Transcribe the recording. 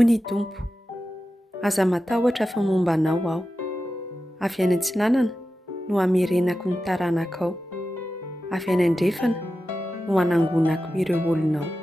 Hony Tompo, aza matahotra fa momba anao aho. Avy any antsinanana no hamerenako ny taranakao. Avy any andrefana no hanangonako ireo olonao.